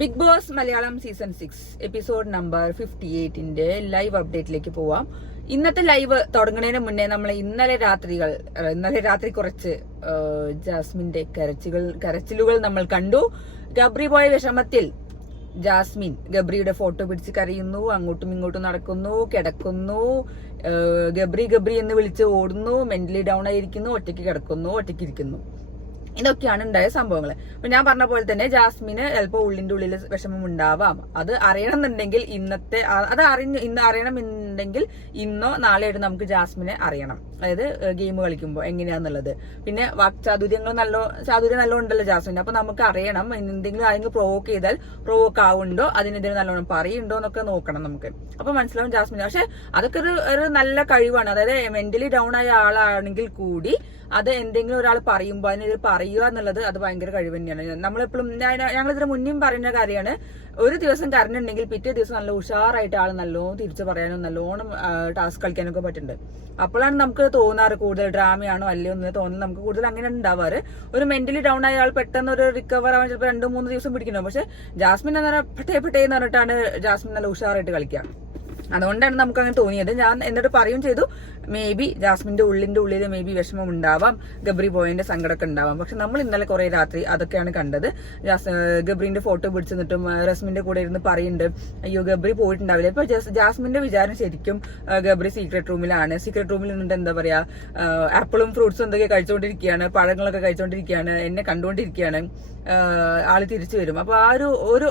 Big Boss Malayalam season 6 episode number 58ന്റെ live അപ്ഡേറ്റിലേക്ക് പോവാം. ഇന്നത്തെ ലൈവ് തുടങ്ങുന്നതിന് മുന്നേ നമ്മൾ ഇന്നലെ രാത്രി കുറച്ച് ജാസ്മിന്റെ കരച്ചിലുകൾ നമ്മൾ കണ്ടു. ഗബ്രി പോയ വിഷമത്തിൽ ജാസ്മിൻ ഗബ്രിയുടെ ഫോട്ടോ പിടിച്ച് കരയുന്നു, അങ്ങോട്ടും ഇങ്ങോട്ടും നടക്കുന്നു, കിടക്കുന്നു, ഗബ്രി എന്ന് വിളിച്ച് ഓടുന്നു, മെന്റലി ഡൗൺ ആയിരിക്കുന്നു, ഒറ്റയ്ക്ക് കിടക്കുന്നു, ഒറ്റയ്ക്ക് ഇരിക്കുന്നു. ഇതൊക്കെയാണ് ഉണ്ടായ സംഭവങ്ങൾ. അപ്പൊ ഞാൻ പറഞ്ഞ പോലെ തന്നെ ജാസ്മിന് ചിലപ്പോൾ ഉള്ളിന്റെ ഉള്ളിൽ വിഷമം ഉണ്ടാവാം. അത് അറിയണമെന്നുണ്ടെങ്കിൽ ഇന്ന് അറിയണമെന്നുണ്ടെങ്കിൽ ഇന്നോ നാളെയായിട്ട് നമുക്ക് ജാസ്മിനെ അറിയണം. അതായത് ഗെയിം കളിക്കുമ്പോൾ എങ്ങനെയാന്നുള്ളത്. പിന്നെ ചാതുര്യം നല്ല ഉണ്ടല്ലോ ജാസ്മിന്. അപ്പൊ നമുക്ക് അറിയണം എന്തെങ്കിലും ആരെങ്കിലും പ്രൊവോക്ക് ചെയ്താൽ പ്രൊവോക്ക് ആവുന്നുണ്ടോ, അതിനെതിരെ നല്ലോണം പറയുന്നുണ്ടോ എന്നൊക്കെ നോക്കണം നമുക്ക്. അപ്പൊ മനസ്സിലാവും ജാസ്മിന്. പക്ഷെ അതൊക്കെ ഒരു നല്ല കഴിവാണ്. അതായത് മെന്റലി ഡൗൺ ആയ ആളാണെങ്കിൽ കൂടി അത് എന്തെങ്കിലും ഒരാൾ പറയുമ്പോൾ അതിനെതിരെ പറയുക എന്നുള്ളത് അത് ഭയങ്കര കഴിവ് തന്നെയാണ്. നമ്മളെപ്പോഴും ഞങ്ങളിതിന് മുന്നേയും പറയുന്ന കാര്യമാണ്, ഒരു ദിവസം കരഞ്ഞിട്ടുണ്ടെങ്കിൽ പിറ്റേ ദിവസം നല്ല ഉഷാറായിട്ട് ആൾ നല്ലോണം തിരിച്ചു പറയാനും നല്ലോണം ടാസ്ക് കളിക്കാനൊക്കെ പറ്റുന്നുണ്ട്. അപ്പോഴാണ് നമുക്ക് തോന്നാറ് കൂടുതൽ ഡ്രാമയാണോ അല്ലയോ എന്ന് തോന്നുന്നത്. നമുക്ക് കൂടുതൽ അങ്ങനെ ഉണ്ടാവാറ്. ഒരു മെന്റലി ഡൗൺ ആയ ആൾ പെട്ടെന്ന് ഒരു റിക്കവർ ആവാൻ ചിലപ്പോൾ 2-3 ദിവസം പിടിക്കണം. പക്ഷെ ജാസ്മിൻ എന്ന് പറഞ്ഞാൽ പെട്ടേന്ന് പറഞ്ഞിട്ടാണ് ജാസ്മിൻ നല്ല ഉഷാറായിട്ട് കളിക്കുക. അതുകൊണ്ടാണ് നമുക്ക് അങ്ങനെ തോന്നിയത്. ഞാൻ എന്നിട്ട് പറയും ചെയ്തു, മേ ബി ജാസ്മിന്റെ ഉള്ളിൽ മേ ബി വിഷമം ഉണ്ടാവാം, ഗബ്രി പോയതിന്റെ സങ്കടമൊക്കെ ഉണ്ടാവാം. പക്ഷെ നമ്മൾ ഇന്നലെ കുറെ രാത്രി അതൊക്കെയാണ് കണ്ടത്. ഗബ്രിന്റെ ഫോട്ടോ പിടിച്ചിട്ടും റസ്മിന്റെ കൂടെ ഇരുന്ന് പറയുന്നുണ്ട്, അയ്യോ ഗബ്രി പോയിട്ടുണ്ടാവില്ല. ഇപ്പൊ ജാസ്മിന്റെ വിചാരം ശരിക്കും ഗബ്രി സീക്രട്ട് റൂമിലാണ്. സീക്രട്ട് റൂമിൽ നിന്നിട്ട് എന്താ പറയാ, ആപ്പിളും ഫ്രൂട്ട്സും എന്തൊക്കെ കഴിച്ചുകൊണ്ടിരിക്കുകയാണ്, പഴങ്ങളൊക്കെ കഴിച്ചുകൊണ്ടിരിക്കുകയാണ്, എന്നെ കണ്ടുകൊണ്ടിരിക്കുകയാണ്, ആള് തിരിച്ചു വരും. അപ്പൊ ആ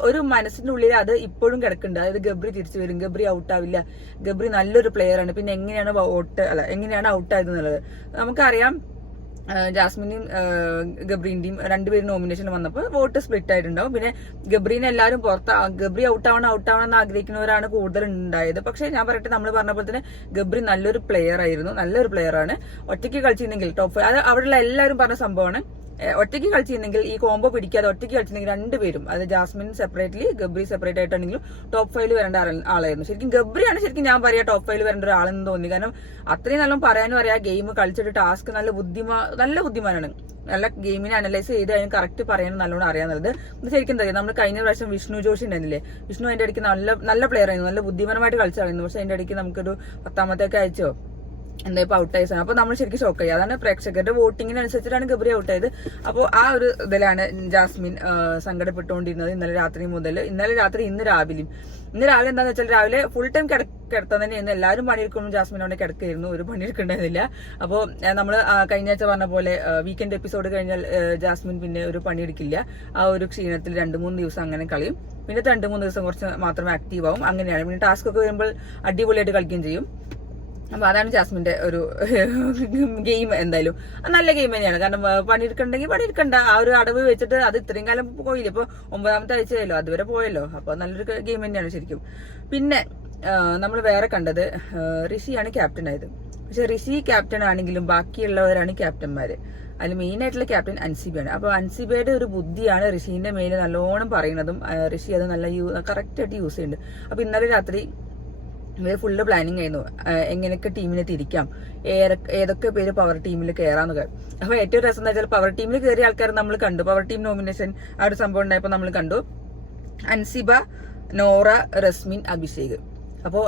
ഒരു മനസ്സിന്റെ ഉള്ളിൽ അത് ഇപ്പോഴും കിടക്കുന്നുണ്ട്. അതായത് ഗബ്രി തിരിച്ചു വരും, ഗബ്രി ഔട്ടാവില്ല, ഗബ്രി നല്ലൊരു പ്ലെയർ ആണ്, പിന്നെ എങ്ങനെയാണ് ഔട്ടായത് എന്നുള്ളത് നമുക്കറിയാം. ജാസ്മിനും ഗബ്രീന്റെയും രണ്ടുപേരും നോമിനേഷൻ വന്നപ്പോൾ വോട്ട് സ്പ്ലിറ്റ് ആയിട്ടുണ്ടാവും. പിന്നെ ഗബ്രീനെ എല്ലാവരും ഗബ്രി ഔട്ടാവണം എന്ന് ആഗ്രഹിക്കുന്നവരാണ് കൂടുതൽ ഉണ്ടായത്. പക്ഷെ ഞാൻ പറയട്ടെ, നമ്മൾ പറഞ്ഞ പോലെ തന്നെ ഗബ്രി നല്ലൊരു പ്ലെയർ ആയിരുന്നു, നല്ലൊരു പ്ലെയർ ആണ്. ഒറ്റയ്ക്ക് കളിച്ചിരുന്നെങ്കിൽ ടോപ്പ് 5 അത് അവിടെയുള്ള എല്ലാവരും പറഞ്ഞ സംഭവമാണ്. ഒറ്റയ്ക്ക് കളിച്ചിരുന്നെങ്കിൽ ഈ കോംബോ പിടിക്കാതെ ഒറ്റയ്ക്ക് കളിച്ചിരുന്നെങ്കിൽ രണ്ടുപേരും, അത് ജാസ്മിൻ സെപ്പറേറ്റ്ലി ഗബ്രി സെപ്പറേറ്റ് ആയിട്ടാണെങ്കിലും ടോപ്പ് 5 വരേണ്ട ആളായിരുന്നു. ശരിക്കും ഗബ്രിയാണ് ശരിക്കും ഞാൻ പറയാ ടോപ്പ് 5 വരേണ്ട ഒരാളെന്ന് തോന്നി. കാരണം അത്രയും നല്ല പറയാനും അറിയാം, ഗെയിം കളിച്ചിട്ട് ടാസ്ക് നല്ല ബുദ്ധിമാനാണ്. നല്ല ഗെയിമിനെ അനലൈസ് ചെയ്ത് അതിന് കറക്റ്റ് പറയാനും നല്ലോണം അറിയാന്നുള്ളത്. ശരിക്കും എന്താ, നമ്മൾ കഴിഞ്ഞ പ്രാവശ്യം വിഷ്ണു ജോഷി ഉണ്ടായിരുന്നില്ലേ, വിഷ്ണു അതിന്റെ ഇടയ്ക്ക് നല്ല പ്ലെയർ ആയിരുന്നു, നല്ല ബുദ്ധിപരമായിട്ട് കളിച്ചായിരുന്നു. പക്ഷെ അതിന്റെ ഇടയ്ക്ക് നമുക്കൊരു 10ാമത്തേക്ക് അയച്ചോ എന്താ ഇപ്പൊ ഔട്ടായി. അപ്പൊ നമ്മൾ ശരിക്കും ഷോക്കായി. അതാണ് പ്രേക്ഷകരുടെ വോട്ടിങ്ങിനനുസരിച്ചിട്ടാണ് ഗബ്രി ഔട്ടായത്. അപ്പോൾ ആ ഒരു ഇതിലാണ് ജാസ്മിൻ സങ്കടപ്പെട്ടുകൊണ്ടിരുന്നത് ഇന്നലെ രാത്രി മുതൽ. ഇന്ന് രാവിലെ എന്താന്ന് വെച്ചാൽ രാവിലെ ഫുൾ ടൈം കിടത്താൻ തന്നെയായിരുന്നു. എല്ലാവരും പണിയെടുക്കുന്നു, ജാസ്മിൻ അവിടെ കിടക്കായിരുന്നു, ഒരു പണിയെടുക്കേണ്ടതില്ല. അപ്പോൾ നമ്മൾ കഴിഞ്ഞ ആഴ്ച പറഞ്ഞ പോലെ വീക്കെൻഡ് എപ്പിസോഡ് കഴിഞ്ഞാൽ ജാസ്മിൻ പിന്നെ ഒരു പണിയെടുക്കില്ല. ആ ഒരു ക്ഷീണത്തിൽ 2-3 ദിവസം അങ്ങനെ കളയും. പിന്നെ 2-3 ദിവസം കുറച്ച് മാത്രം ആക്റ്റീവ് ആവും. അങ്ങനെയാണ്. പിന്നെ ടാസ്ക് ഒക്കെ വരുമ്പോൾ അടിപൊളിയായിട്ട് കളിക്കുകയും ചെയ്യും. അപ്പൊ അതാണ് ജാസ്മിന്റെ ഒരു ഗെയിം. എന്തായാലും നല്ല ഗെയിം തന്നെയാണ്. കാരണം പണിയെടുക്കണ്ടെങ്കിൽ പണിയെടുക്കണ്ട, ആ ഒരു അടവ് വെച്ചിട്ട് അത് ഇത്രയും കാലം പോയില്ലേ, ഇപ്പൊ 9ാമത്തെ ആഴ്ചയല്ലോ, അതുവരെ പോയല്ലോ. അപ്പൊ നല്ലൊരു ഗെയിം തന്നെയാണ് ശരിക്കും. പിന്നെ നമ്മൾ വേറെ കണ്ടത് ഋഷിയാണ് ക്യാപ്റ്റൻ ആയത്. പക്ഷെ ഋഷി ക്യാപ്റ്റൻ ആണെങ്കിലും ബാക്കിയുള്ളവരാണ് ക്യാപ്റ്റന്മാര്. അതിൽ മെയിൻ ആയിട്ടുള്ള ക്യാപ്റ്റൻ അൻസിബയാണ്. അപ്പൊ അൻസിബയുടെ ഒരു ബുദ്ധിയാണ് ഋഷീന്റെ മേലെ നല്ലോണം പറയുന്നതും. ഋഷി അത് നല്ല കറക്റ്റ് ആയിട്ട് യൂസ് ചെയ്യുന്നുണ്ട്. അപ്പൊ ഇന്നലെ രാത്രി ഇവര് ഫുള്ള് പ്ലാനിങ് ആയിരുന്നു, എങ്ങനെയൊക്കെ ടീമിനെ തിരിക്കാം, ഏതൊക്കെ പേര് പവർ ടീമിൽ കയറാന്നൊക്കെ. അപ്പൊ ഏറ്റവും രസം എന്താ വെച്ചാൽ പവർ ടീമിൽ കയറിയ ആൾക്കാർ നമ്മൾ കണ്ടു. പവർ ടീം നോമിനേഷൻ ആ ഒരു സംഭവം ഉണ്ടായപ്പോൾ നമ്മൾ കണ്ടു അൻസിബ, നോറ, റസ്മിൻ, അഭിഷേക്. അപ്പോൾ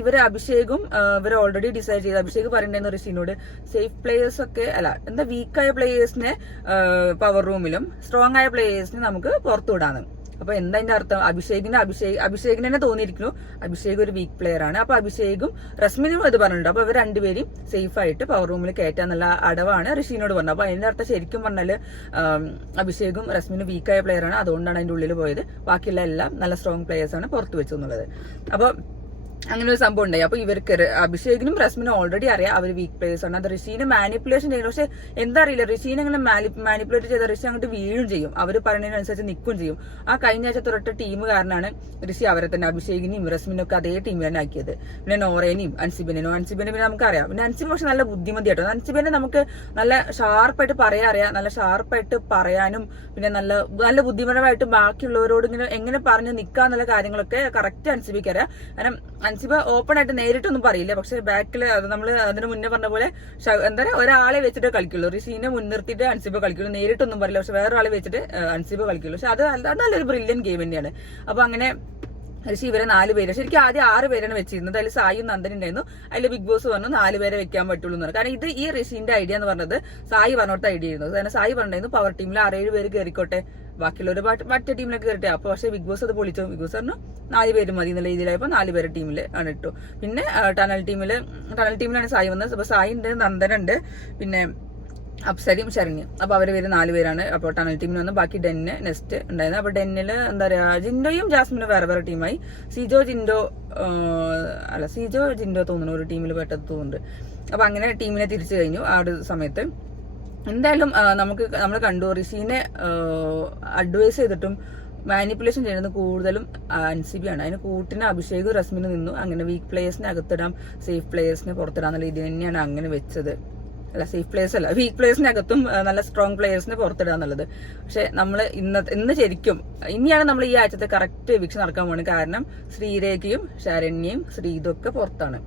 ഇവര് അഭിഷേകും ഇവർ ഓൾറെഡി ഡിസൈഡ് ചെയ്ത്. അഭിഷേക് പറയണ്ടായിരുന്നു ഋഷിനോട്, സേഫ് പ്ലേയേഴ്സ് ഒക്കെ വീക്കായ പ്ലേയേഴ്സിനെ പവർ റൂമിലും സ്ട്രോങ് ആയ പ്ലേയേഴ്സിനെ നമുക്ക് പുറത്തുവിടാന്ന്. അപ്പൊ എന്താ അതിന്റെ അർത്ഥം, അഭിഷേകിന് തന്നെ തോന്നിയിരിക്കുന്നു അഭിഷേക് ഒരു വീക്ക് പ്ലെയർ ആണ്. അപ്പൊ അഭിഷേകും റസ്മിനും ഇത് പറഞ്ഞിട്ടുണ്ട്. അപ്പൊ ഇവർ രണ്ടുപേരും സേഫ് ആയിട്ട് പവർ റൂമിൽ കയറ്റാന്നുള്ള അടവാണ് ഋഷിനോട് പറഞ്ഞത്. അപ്പൊ അതിന്റെ അർത്ഥം ശരിക്കും പറഞ്ഞാല് അഭിഷേകും റസ്മിനും വീക്കായ പ്ലെയർ ആണ്, അതുകൊണ്ടാണ് അതിന്റെ ഉള്ളിൽ പോയത്. ബാക്കിയുള്ള എല്ലാം നല്ല സ്ട്രോങ് പ്ലെയേഴ്സ് ആണ് പുറത്തു വെച്ചു എന്നുള്ളത്. അപ്പൊ അങ്ങനെ ഒരു സംഭവം ഉണ്ടായി. അപ്പൊ ഇവർക്ക് അഭിഷേകിനും റസ്മിനും ഓൾറെഡി അറിയാം അവർ വീക്ക് പ്ലേയേഴ്സ് ആണ്. അത് ഋഷീനെ മാനിപ്പുലേഷൻ ചെയ്യുന്നു. പക്ഷെ എന്താ അറിയില്ല, ഋഷീനെ അങ്ങനെ മാനിപ്പുലേറ്റ് ചെയ്ത ഋഷി അങ്ങോട്ട് വീഴും ചെയ്യും, അവർ പറയുന്നതിനനുസരിച്ച് നിൽക്കും ചെയ്യും. ആ കഴിഞ്ഞ ആഴ്ച തൊട്ട് ടീം കാരനാണ് ഋഷി അവരെ തന്നെ അഭിഷേകിനെയും റസ്മിനും ഒക്കെ അതേ ടീമിൽ തന്നെ ആക്കിയത്. പിന്നെ നോറേനെയും അൻസിബിനെ പിന്നെ നമുക്കറിയാം. പിന്നെ അൻസിബ് പക്ഷെ നല്ല ബുദ്ധിമതി കേട്ടോ. അൻസിബിനെ നമുക്ക് നല്ല ഷാർപ്പായിട്ട് അറിയാം, നല്ല ഷാർപ്പായിട്ട് പറയാനും പിന്നെ നല്ല ബുദ്ധിപരമായിട്ട് ബാക്കിയുള്ളവരോട് എങ്ങനെ പറഞ്ഞു നിൽക്കാന്നുള്ള കാര്യങ്ങളൊക്കെ കറക്റ്റ് അൻസിബിക്ക് അറിയാം. കാരണം അൻസിബ ഓപ്പൺ ആയിട്ട് നേരിട്ടൊന്നും പറയില്ല, പക്ഷെ ബാക്കിൽ അത് നമ്മൾ അതിന് മുന്നേ പറഞ്ഞ പോലെ എന്താ പറയുക, ഒരാളെ വെച്ചിട്ട് കളിക്കുള്ളൂ. ഋഷീനെ മുൻനിർത്തിയിട്ട് അൻസിബ കളിക്കുള്ളൂ, നേരിട്ടൊന്നും പറയില്ല, പക്ഷെ വേറൊരാളെ വെച്ചിട്ട് അൻസിബ കളിക്കുള്ളൂ. പക്ഷെ അത് നല്ലൊരു ബ്രില്യൻ ഗെയിം തന്നെയാണ്. അപ്പൊ അങ്ങനെ ഋഷി ഇവരെ 4 പേര്, ശരിക്കും ആദ്യം 6 പേരാണ് വെച്ചിരുന്നത്. അതിൽ സായും നന്ദൻ ഉണ്ടായിരുന്നു. അതിൽ ബിഗ് ബോസ് പറഞ്ഞു 4 പേരെ വെക്കാൻ പറ്റുള്ളൂ എന്ന് പറഞ്ഞു. കാരണം ഇത് ഈ ഋഷിന്റെ ഐഡിയ എന്ന് പറഞ്ഞത് സായി പറഞ്ഞോട്ട് ഐഡിയ ആയിരുന്നു. കാരണം സായി പറഞ്ഞിരുന്നു പവർ ടീമിൽ 6-7 പേര് കയറിക്കോട്ടെ, ബാക്കിയുള്ളവർ മറ്റേ ടീമിലൊക്കെ കയറിട്ടെ. അപ്പൊ പക്ഷേ ബിഗ് ബോസ് അത് പൊളിച്ചു. ബിഗ് ബോസ് പറഞ്ഞു 4 പേര് മതി എന്നുള്ള രീതിയിലായപ്പോൾ 4 പേരെ ടീമിൽ ആണ് ഇട്ടു. പിന്നെ ടണൽ ടീമിലാണ് സായി വന്നത്. അപ്പൊ സായി ഉണ്ട്, നന്ദനുണ്ട്, പിന്നെ അപ്സരയും ശരണ്യം. അപ്പൊ അവര് പേര് 4 പേരാണ്. അപ്പോൾ ടണൽ ടീമിൽ വന്ന് ബാക്കി ഡെന്ന് നെക്സ്റ്റ് ഉണ്ടായിരുന്നു. അപ്പൊ ഡെന്നില് എന്താ പറയാ, ജിൻഡോയും ജാസ്മിനും വേറെ വേറെ ടീമായി. സിജോ ജിൻഡോ തോന്നുന്നു ഒരു ടീമിൽ പെട്ടത് തോന്നുന്നുണ്ട്. അപ്പൊ അങ്ങനെ ടീമിനെ തിരിച്ചു കഴിഞ്ഞു ആ ഒരു സമയത്ത്. എന്തായാലും നമ്മൾ കണ്ടു ഋഷീനെ അഡ്വൈസ് ചെയ്തിട്ടും മാനിപ്പുലേഷൻ ചെയ്യുന്നത് കൂടുതലും അൻസിബിയാണ്. അതിന് കൂട്ടിന് അഭിഷേകും റസ്മിനും നിന്നു. അങ്ങനെ വീക്ക് പ്ലേയേഴ്സിനെ അകത്തിടാം, സേഫ് പ്ലേയേഴ്സിനെ പുറത്തിടാന്നുള്ള രീതി തന്നെയാണ് അങ്ങനെ വെച്ചത്. അല്ല, സേഫ് പ്ലേയേഴ്സ് അല്ല, വീക്ക് പ്ലേയേഴ്സിനകത്തും നല്ല സ്ട്രോങ് പ്ലേയേഴ്സിനെ പുറത്തിടുക എന്നുള്ളത്. പക്ഷെ നമ്മൾ ഇന്ന് ശരിക്കും ഇനിയാണ് നമ്മൾ ഈ ആഴ്ചത്തെ കറക്റ്റ് എവിക്ഷൻ നടക്കാൻ പോകുന്നത്. കാരണം ശ്രീരേഖയും ശരണ്യയും ശ്രീതും ഒക്കെ പുറത്താണ്.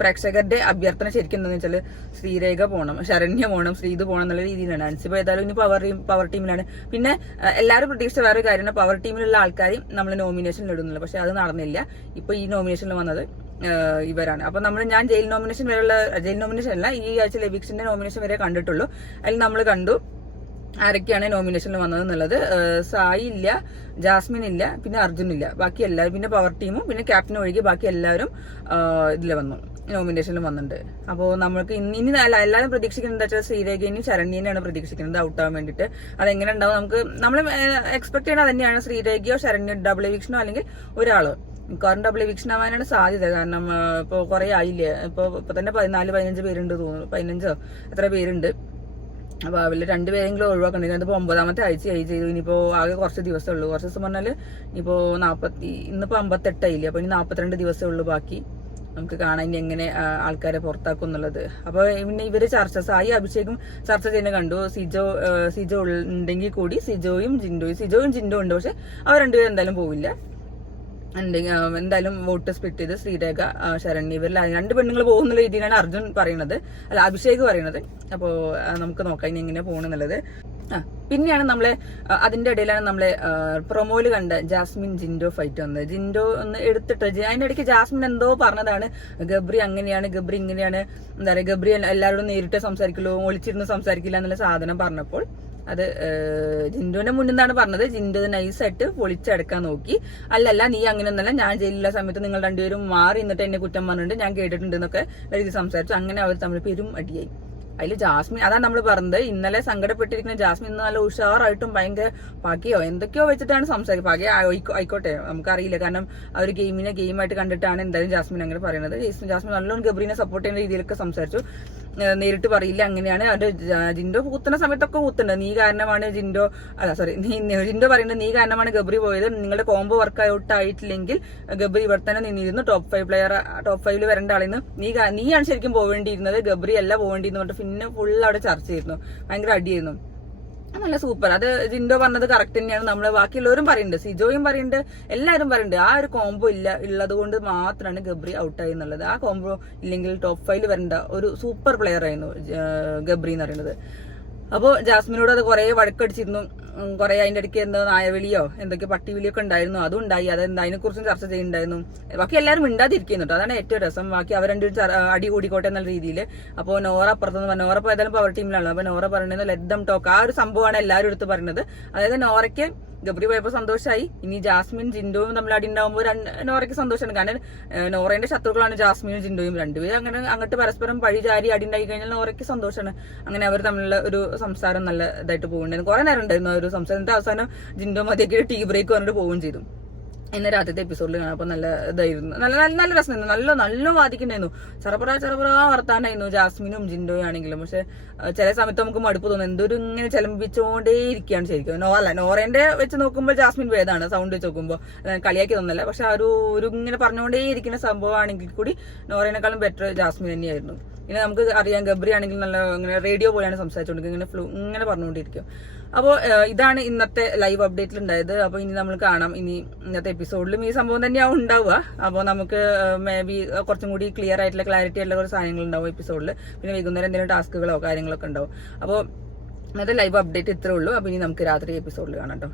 പ്രേക്ഷകരുടെ അഭ്യർത്ഥന ശരിക്കും എന്താണെന്ന് വെച്ചാൽ ശ്രീരേഖ പോകണം, ശരണ്യ പോകണം, ശ്രീതു പോകണം എന്നുള്ള രീതിയിലാണ്. അൻസിബ ഏതായാലും ഇനി പവർ ടീമിലാണ്. പിന്നെ എല്ലാവരും പ്രതീക്ഷിച്ച വേറെ കാര്യമാണ് പവർ ടീമിലുള്ള ആൾക്കാരെയും നമ്മൾ നോമിനേഷനിൽ ഇടുന്നില്ല. പക്ഷെ അത് നടന്നില്ല. ഇപ്പൊ ഈ നോമിനേഷനിൽ വന്നത് ഇവരാണ്. അപ്പൊ ഞാൻ ജയിൽ നോമിനേഷൻ അല്ല, ഈ ആഴ്ച എവിക്ഷന്റെ നോമിനേഷൻ വരെ കണ്ടിട്ടുള്ളൂ. അതിൽ നമ്മൾ കണ്ടു ആരൊക്കെയാണ് നോമിനേഷനിൽ വന്നത് എന്നുള്ളത്. സായി ഇല്ല, ജാസ്മിൻ ഇല്ല, പിന്നെ അർജുൻ ഇല്ല, ബാക്കി എല്ലാവരും, പിന്നെ പവർ ടീമും പിന്നെ ക്യാപ്റ്റനും ഒഴികെ ബാക്കി എല്ലാവരും ഇതിൽ വന്നു, നോമിനേഷനിൽ വന്നിട്ടുണ്ട്. അപ്പോൾ നമ്മൾക്ക് ഇനി എല്ലാവരും പ്രതീക്ഷിക്കുന്നത് എന്താ വെച്ചാൽ ശ്രീരേഖയും ശരണ്യനെയാണ് പ്രതീക്ഷിക്കുന്നത് ഔട്ടാവാൻ വേണ്ടിയിട്ട്. അതെങ്ങനെ ഉണ്ടാവും നമ്മൾ എക്സ്പെക്ട് ചെയ്യുന്നത് തന്നെയാണ്. ശ്രീരേഖയോ ശരണ്യോ ഡബിൾ എവിക്ഷനോ അല്ലെങ്കിൽ ഒരാളോ മിക്കവാറും ഡബിൾ എവിക്ഷൻ ആവാനാണ് സാധ്യത. കാരണം ഇപ്പോൾ കുറെ ആയില്ലേ, ഇപ്പൊ തന്നെ 14-15 പേരുണ്ട് തോന്നുന്നു, 15 എത്ര പേരുണ്ട്. അപ്പൊ അവരിൽ 2 പേരെങ്കിലും ഒഴിവാക്കണ്ടേ. ഇതിപ്പോ 9ാമത്തെ ആഴ്ചയായി ചെയ്തു. ഇനിയിപ്പോ ആകെ കുറച്ച് ദിവസമേ ഉള്ളൂ. കുറച്ച് ദിവസം പറഞ്ഞാല് ഇനിയിപ്പോ ഇന്നിപ്പോ 58 ആയില്ലേ, അപ്പൊ ഇനി 42 ദിവസമേ ഉള്ളൂ ബാക്കി. നമുക്ക് കാണാൻ ഇനി എങ്ങനെ ആൾക്കാരെ പുറത്താക്കും എന്നുള്ളത്. അപ്പൊ പിന്നെ ഇവര് സായി അഭിഷേകും ചർച്ച ചെയ്യുന്നത് കണ്ടു. സിജോ ഉണ്ടെങ്കിൽ കൂടി സിജോയും ജിൻഡോ ഉണ്ട്. പക്ഷെ അവർ 2 പേരും എന്തായാലും പോവില്ല. എന്തായാലും വോട്ട് സ്പ്ലിറ്റ് ചെയ്ത് ശ്രീരേഖ ശരണ്യ ഇവരിൽ 2 പെണ്ണുങ്ങൾ പോകുന്ന രീതിയിലാണ് അഭിഷേക് പറയുന്നത്. അപ്പോ നമുക്ക് നോക്കാം ഇനി എങ്ങനെ പോകണമെന്നുള്ളത്. പിന്നെയാണ് അതിന്റെ ഇടയിലാണ് നമ്മളെ പ്രൊമോയില് കണ്ട ജാസ്മിൻ ജിൻഡോ ഫൈറ്റ് വന്നത്. ജിൻഡോ ഒന്ന് എടുത്തിട്ട് അതിന്റെ ഇടയ്ക്ക് ജാസ്മിൻ എന്തോ പറഞ്ഞതാണ്, ഗബ്രി അങ്ങനെയാണ്, ഗബ്രി ഇങ്ങനെയാണ്, എന്താ പറയുക, ഗബ്രി എല്ലാവരോടും നേരിട്ട് സംസാരിക്കുള്ളൂ, ഒളിച്ചിരുന്ന് സംസാരിക്കില്ല എന്നുള്ള സാധനം പറഞ്ഞപ്പോൾ അത് ജിൻഡോന്റെ മുന്നിൽ നിന്നാണ് പറഞ്ഞത്. ജിൻഡോ നൈസായിട്ട് പൊളിച്ചെടുക്കാൻ നോക്കി. അല്ലല്ല നീ അങ്ങനെയൊന്നല്ല, ഞാൻ ജയിലിലുള്ള സമയത്ത് നിങ്ങൾ 2 പേരും മാറി നിന്നിട്ട് എന്നെ കുറ്റം പറഞ്ഞിട്ടുണ്ട്, ഞാൻ കേട്ടിട്ടുണ്ട് എന്നൊക്കെ രീതി സംസാരിച്ചു. അങ്ങനെ അവർ തമ്മിൽ പെരും അടിയായി. അതിൽ ജാസ്മിൻ, അതാണ് നമ്മൾ പറഞ്ഞത്, ഇന്നലെ സങ്കടപ്പെട്ടിരിക്കുന്ന ജാസ്മിൻ ഇന്ന് നല്ല ഉഷാറായിട്ടും ഭയങ്കര പകയോ എന്തൊക്കെയോ വെച്ചിട്ടാണ് സംസാരിക്കുക. പകയോ ആയിക്കോട്ടെ, നമുക്കറിയില്ല. കാരണം അവർ ഗെയിമായിട്ട് കണ്ടിട്ടാണ് എന്തായാലും ജാസ്മിൻ അങ്ങനെ പറയുന്നത്. ജാസ്മിൻ നല്ലോണം ഗബ്രീനെ സപ്പോർട്ട് ചെയ്യുന്ന രീതിയിലൊക്കെ സംസാരിച്ചു. നേരിട്ട് പറയില്ല അങ്ങനെയാണ്. അത് ജിൻഡോ കൂത്തുന്ന സമയത്തൊക്കെ കൂത്തുണ്ട്. നീ കാരണമാണ് ജിൻഡോ പറയുന്നത്, നീ കാരണമാണ് ഗബ്രി പോയത്, നിങ്ങളുടെ കോംബോ വർക്ക് ഔട്ട് ആയിട്ടില്ലെങ്കിൽ ഗബ്രി ഇവിടെ തന്നെ നിന്നിരുന്നു, ടോപ്പ് 5 വരേണ്ട ആളിന്ന് നീയാണ് ശരിക്കും പോവേണ്ടിയിരുന്നത്, ഗബ്രി അല്ല പോവേണ്ടിയിരുന്നു. പിന്നെ ഫുൾ അവിടെ ചർച്ച ചെയ്യുന്നു, ഭയങ്കര അടിയായിരുന്നു. നല്ല സൂപ്പർ. അത് ജിൻഡോ പറഞ്ഞത് കറക്റ്റ് തന്നെയാണ്. നമ്മള് ബാക്കിയുള്ളവരും പറയുന്നുണ്ട്, സിജോയും പറയുന്നുണ്ട്, എല്ലാവരും പറയുന്നുണ്ട്. ആ ഒരു കോംബോ ഉള്ളത് കൊണ്ട് മാത്രമാണ് ഗബ്രി ഔട്ടായി എന്നുള്ളത്. ആ കോംബോ ഇല്ലെങ്കിൽ ടോപ്പ് 5 വരേണ്ട ഒരു സൂപ്പർ പ്ലെയർ ആയിരുന്നു ഗബ്രി എന്ന് പറയുന്നത്. അപ്പോൾ ജാസ്മിനോട് അത് കുറെ വഴക്കടിച്ചിരുന്നു. കുറെ അതിന്റെ ഇടയ്ക്ക് എന്തോ നായവിളിയോ എന്തൊക്കെ പട്ടിവിളിയൊക്കെ ഉണ്ടായിരുന്നു, അതും ഉണ്ടായി. അതിനെക്കുറിച്ചും ചർച്ച ചെയ്യുന്നുണ്ടായിരുന്നു. ബാക്കി എല്ലാവരും മിണ്ടാതിരിക്കുന്നുണ്ട്, അതാണ് ഏറ്റവും രസം. ബാക്കി അവർ 2 അടി കൂടിക്കോട്ടെ എന്നുള്ള രീതിയിൽ. അപ്പോൾ നോറ അപ്പുറത്തുനിന്ന് പറഞ്ഞു, നോറ ഇപ്പോൾ ഏതായാലും പവർ ടീമിലാണല്ലോ. അപ്പൊ നോറ പറയുന്നത് ലെറ്റ് ദം ടോക്ക്, ആ ഒരു സംഭവമാണ് എല്ലാവരും എടുത്ത് പറയുന്നത്. അതായത് നോറയ്ക്ക് ഗബ്രി പോയപ്പോൾ സന്തോഷമായി, ഇനി ജാസ്മിൻ ജിൻഡോയും തമ്മിൽ അടി ഉണ്ടാകുമ്പോൾ നോറയ്ക്ക് സന്തോഷമാണ്. കാരണം നോറയുടെ ശത്രുക്കളാണ് ജാസ്മിനും ജിൻഡോയും. 2 പേരും അങ്ങനെ അങ്ങോട്ട് പരസ്പരം പഴി ചാരി അടി ഉണ്ടായി കഴിഞ്ഞാൽ നോറയ്ക്ക് സന്തോഷമാണ്. അങ്ങനെ അവർ തമ്മിലുള്ള ഒരു സംസാരം നല്ല ഇതായിട്ട് പോകുന്നുണ്ടായിരുന്നു. കുറെ നേരം ഉണ്ടായിരുന്നു ആ ഒരു സംസാരം. എന്നിട്ട് അവസാനം ജിൻഡോ മതിയൊക്കെ ടീ ബ്രേക്ക് പറഞ്ഞിട്ട് പോവുകയും ചെയ്തു. ഇന്ന് രാത്രിത്തെ എപ്പിസോഡിൽ കാണാൻ നല്ല ഇതായിരുന്നു, നല്ല രസമായിരുന്നു, നല്ല വാദിക്കുന്നുണ്ടായിരുന്നു. ചെറുപറ വർത്താനായിരുന്നു ജാസ്മിനും ജിൻഡോയും ആണെങ്കിലും. പക്ഷെ ചില സമയത്ത് നമുക്ക് മടുപ്പ് തോന്നും, എന്തൊരു ഇങ്ങനെ ചലമ്പിച്ചോണ്ടേ ഇരിക്കുകയാണ് ശരിക്കും. നോറേന്റെ വെച്ച് നോക്കുമ്പോൾ ജാസ്മിൻ ഭേദമാണ്, സൗണ്ട് വെച്ച് നോക്കുമ്പോൾ. കളിയാക്കി തോന്നല്ല, പക്ഷെ ആ ഒരു ഇങ്ങനെ പറഞ്ഞുകൊണ്ടേ ഇരിക്കുന്ന സംഭവമാണെങ്കിൽ കൂടി നോറേനേക്കാളും ബെറ്റർ ജാസ്മിൻ തന്നെയായിരുന്നു. പിന്നെ നമുക്ക് അറിയാം ഗബ്രി ആണെങ്കിൽ നല്ല ഇങ്ങനെ റേഡിയോ പോലെയാണ് സംസാരിച്ചുകൊണ്ടിരിക്കുന്നത്, ഇങ്ങനെ പറഞ്ഞുകൊണ്ടിരിക്കും. അപ്പോൾ ഇതാണ് ഇന്നത്തെ ലൈവ് അപ്ഡേറ്റിൽ ഉണ്ടായത്. അപ്പോൾ ഇനി നമ്മൾ കാണാം, ഇനി ഇന്നത്തെ എപ്പിസോഡിലും ഈ സംഭവം തന്നെയാവും ഉണ്ടാവുക. അപ്പോൾ നമുക്ക് മേ ബി കുറച്ചും കൂടി ക്ലിയർ ആയിട്ടുള്ള ക്ലാരിറ്റി ആയിട്ടുള്ള കുറച്ച് സാധനങ്ങൾ ഉണ്ടാവും എപ്പിസോഡിൽ. പിന്നെ വൈകുന്നേരം എന്തെങ്കിലും ടാസ്കുകളോ കാര്യങ്ങളൊക്കെ ഉണ്ടാവും. അപ്പോൾ ഇന്നത്തെ ലൈവ് അപ്ഡേറ്റ് ഇത്രേ ഉള്ളൂ. അപ്പോൾ ഇനി നമുക്ക് രാത്രി എപ്പിസോഡിൽ കാണാം കേട്ടോ.